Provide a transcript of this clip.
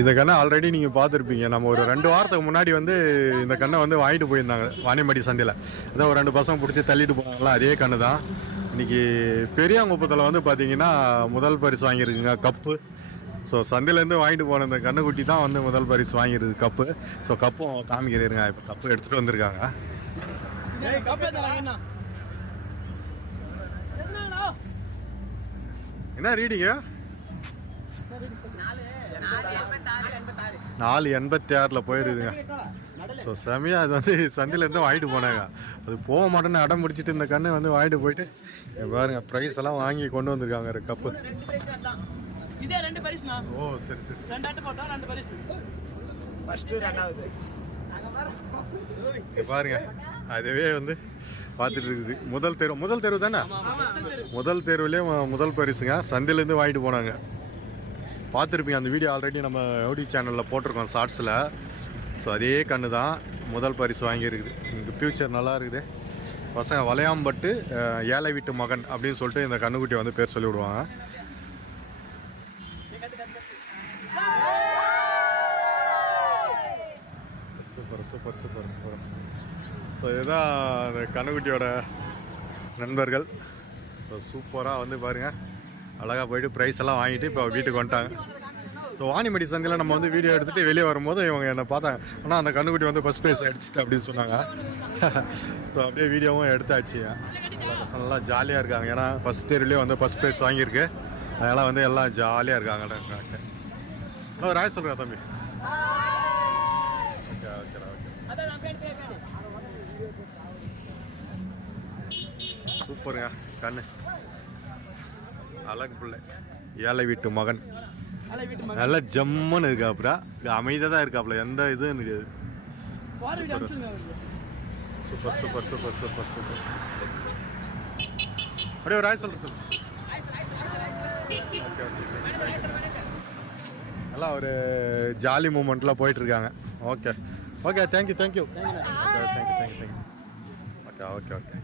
இந்த கண்ணை ஆல்ரெடி நீங்கள் பார்த்துருப்பீங்க. நம்ம ஒரு ரெண்டு வாரத்துக்கு முன்னாடி வந்து இந்த கண்ணை வந்து வாங்கிட்டு போயிருந்தாங்க. வாணியம்பாடி சந்தையில். அதான் ஒரு ரெண்டு பசங்க பிடிச்சி தள்ளிட்டு போனாங்களா அதே கண்ணு தான். இன்னைக்கு பெரியாங்குப்பத்தில் வந்து பார்த்தீங்கன்னா முதல் பரிசு வாங்கியிருக்குங்க கப்பு. ஸோ சந்தையிலேருந்து வாங்கிட்டு போன இந்த கண்ணுக்குட்டி தான் வந்து முதல் பரிசு வாங்கியிருக்கு கப்பு. ஸோ கப்பும் காமிக்கிறேங்க இப்போ கப்பு எடுத்துகிட்டு வந்திருக்காங்க. என்ன ரீடிங்க நாலு எண்பத்தி ஆறில் போயிருதுங்க. ஸோ செமையாக அது வந்து சந்தையிலேருந்து வாங்கிட்டு போனாங்க. அது போக மாட்டேன்னு அடம் பிடிச்சிட்டு இந்த கண்ணை வந்து வாங்கிட்டு போயிட்டு இங்க பாருங்க ப்ரைஸ் எல்லாம் வாங்கி கொண்டு வந்திருக்காங்க ஒரு கப்பு இதே ரெண்டு ஓ சரி சரி ரெண்டு ஆட்டு போட்டோம் ரெண்டு பரிசு இங்க பாருங்க அதுவே வந்து பார்த்துட்டு இருக்குது. முதல் தேர்வு முதல் தேர்வு தானே முதல் தேர்வுலேயே மு- முதல் பரிசுங்க. சந்தையிலேருந்து வாங்கிட்டு போனாங்க. பார்த்துருப்பீங்க அந்த வீடியோ ஆல்ரெடி நம்ம யூடியூப் சேனலில் போட்டிருக்கோம் ஷார்ட்ஸில் ஸோ அதே கண்ணு தான் முதல் பரிசு வாங்கியிருக்குது. இங்கே ஃப்யூச்சர் நல்லா இருக்குது. பசங்க வளையாம்பட்டு ஏழை வீட்டு மகன் அப்படின்னு சொல்லிட்டு இந்த கண்ணுக்குட்டி வந்து பேர் சொல்லி விடுவாங்க super super super super so இதுதான் அந்த கண்ணுக்குட்டியோட நண்பர்கள். ஸோ சூப்பராக வந்து பாருங்கள் அழகாக போயிட்டு ப்ரைஸ் எல்லாம் வாங்கிட்டு இப்போ வீட்டுக்கு வந்துட்டாங்க. ஸோ வாணிமடி சந்தையில் நம்ம வந்து வீடியோ எடுத்துகிட்டு வெளியே வரும்போது இவங்க என்னை பார்த்தாங்க ஆனால் அந்த கண்ணுக்குட்டி வந்து ஃபஸ்ட் ப்ரைஸ் அடிச்சுட்டு அப்படின்னு சொன்னாங்க. ஸோ அப்படியே வீடியோவும் எடுத்தாச்சு. நல்லா ஜாலியாக இருக்காங்க. ஏன்னா ஃபஸ்ட் தேர்வுலேயே வந்து ஃபஸ்ட் ப்ரைஸ் வாங்கியிருக்கு. அதனால் வந்து எல்லாம் ஜாலியாக இருக்காங்க ஹலோ ராய் சொல்கிறா தம்பி. ஓகே ஓகேடா ஓகே சூப்பருங்க கண்ணு. அழகு பிள்ளை. ஏழை வீட்டு மகன். நல்லா ஜம்முன்னு இருக்காப்புல அமைதியாக தான் இருக்காப்புல. எந்த இதுவும் கிடையாது super. Super super super super அப்படியே ஒரு ஆய் சொல்கிறது நல்லா ஒரு ஜாலி மூமெண்ட்டில் போயிட்டு இருக்காங்க okay okay thank you thank you okay thank you thank you thank you okay okay okay